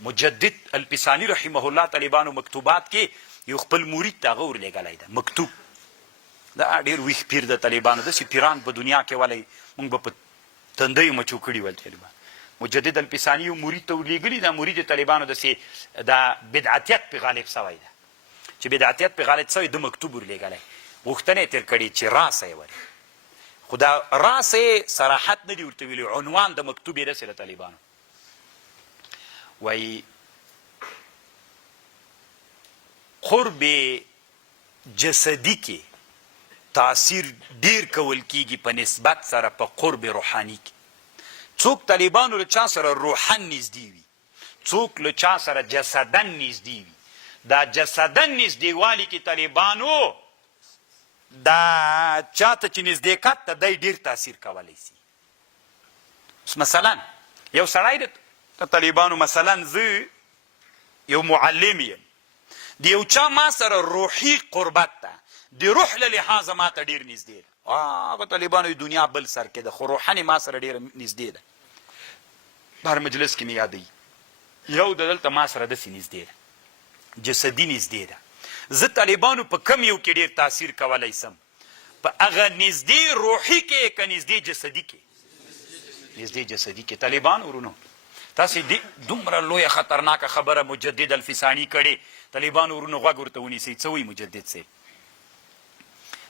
مجدد الپسانی رحمه الله طالبانو مکتوبات کې یو خپل مرید ته غور لګلای دا مکتوب. دا ډیر ویخ پیر د طالبانو د سی پیران په دنیا کې ولای مونږ په تندې مچو کړی ول طالبان. مجدد الپسانی یو مرید ته لګلی دا مرید طالبانو د سی دا بدعتیت په غالب سوی دا چې بدعتیت په غالب سوی د مکتوب ورلګلای وختنه تر کړي چې راسه وره خدا راسه صراحت نه دی ورته ویلی عنوان د مکتوب یې رسېله طالبانو وای قرب جسدی کې تاثیر ډیر کول کیږي په نسبت سره په قرب روحانی کې. څوک طالبانو له چا سره روحان نږدې وي؟ څوک له چا سره جسدن نږدې وي؟ دا جسدن نږدېوالي کې طالبانو دا چاته چې نزدېکت ته دی ډیر تاثیر کولی سي مثلا یو سړی د طالبانو مثلا زه یو معلم یم د یو چا ما سره روحي قربت ده د روح له لحاظه ما ته ډیر نږدې ده هغه طالبانو دنیا بل سر کې ده خو روحاني ما سره ډیر نږدې ده بهر مجلس کې مې یادوي یو د دلته ما سره داسې نږدې ده جسدي نږدې ده زه طالبانو په کم یو کې ډیر تاثیر کولی سم په هغه نږدې روحي کې که نږدې جسدي کې نږدې جسدي کې طالبان ورونو تاسې دې دومره لویه خطرناکه خبره مجدد الفسانی کړې. طالبان ورونو غوږ ورته ونیسئ. څه وایي مجدد صاحب؟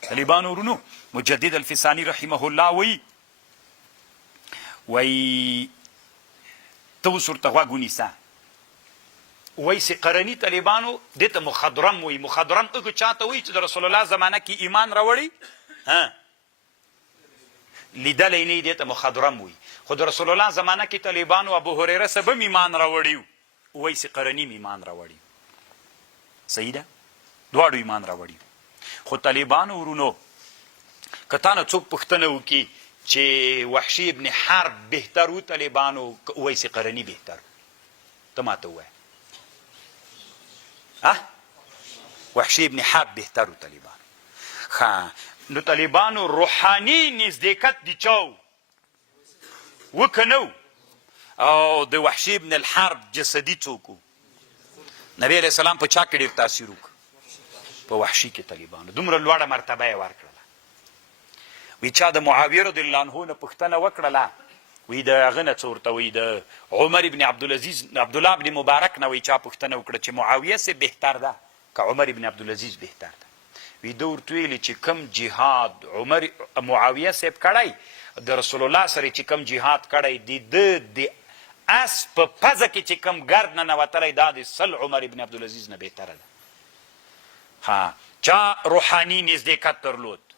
طالبان ورونو مجدد الفسانی رحمه الله وایي وایي ته اوس ورته غوږ ونیسه. وای سی قرنی طالبانو دته مخدرم وای مخدرم هغه چاته وای چې د رسول الله زمانه کې ایمان راوړي ها لیدلې نه دته مخدرم وای. خو د رسول الله زمانه کې طالبانو ابو هريره سبب ایمان راوړي وای سی قرنی ایمان راوړي صحیح ده؟ دواړو ایمان راوړي خو طالبانو ورونو کته نه څوک پښتنه وکي چې وحشي ابن حرب بهتر و طالبانو وای سی قرنی بهتر. ته ماته وای ها؟ وحشي ابن حرب بهتر طالبان. ها نو طالبانو روحاني نزدېکت دي چاو. وکنو. او د وحشي ابن الحرب جسدي څوک نبی علیہ السلام په چا کې ډیر تاثیر وک په وحشي کې طالبانو. دومره لوړه مرتبه یې ورکړه وی چا د معاویه رضی الله عنه نه پښتنه وکړه وی د غنه څورته وی د عمر ابن عبد العزيز عبد الله ابن مبارک نه وی چا پښتنه وکړه چې معاویه سه بهتر ده؟ که عمر ابن عبد العزيز بهتر ده وی د ورته ویل چې کم جهاد عمر معاویه سه کړای د رسول الله سره چې کم جهاد کړای دی د د اس په پزه کې چې کم ګرد نه نوتلی دا د سل عمر ابن عبد العزيز نه بهتره ده ها چا روحاني نزدېکت درلود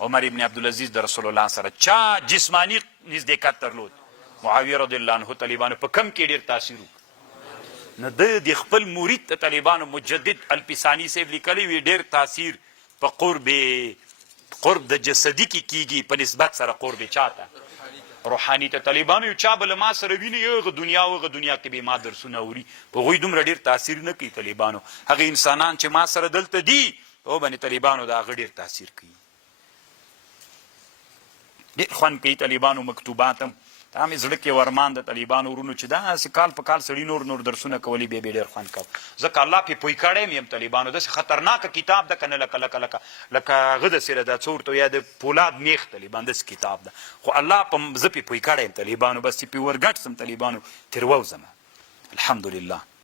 عمر ابن عبدالعزیز د رسول الله سره چا جسمانی نزدېکت درلود معاویه رضی الله عنه طالبانو په کم کې ډیر تاثیر نه د خپل مرید ته طالبانو مجدد الپسانی سیب لیکلی وی ډیر تاثیر په قرب قرب د جسدی کې کیږي په نسبت سره قرب چاته روحانی ته. طالبانو یو چا بل ما سره ویني یو دنیا او دنیا کې به ما درسونه اوري. په غوی دومره ډیر تاثیر نه کوي طالبانو. هغه انسانان چې ما سره دلته دي او باندې طالبانو دا غډیر تاثیر کوي. ډېر خوند کوي طالبانو مکتوباتم دا مې زړه کې ورمان د طالبانو ورونو چې دا هسې کال په کال سړي نور نور درسونه کولی بیا بیا ډېر خوند کو ځکه الله پې پوی کړی م یم طالبانو داسې خطرناکه کتاب ده که نه لکه لکه لکه لکه هغه داسې ده دا څه ورته یا د پولاد میخ طالبان داسې کتاب ده. خو الله په زه پې پوی کړی یم طالبانو بس چې پې ورګټ سم طالبانو تېرووزم الحمدلله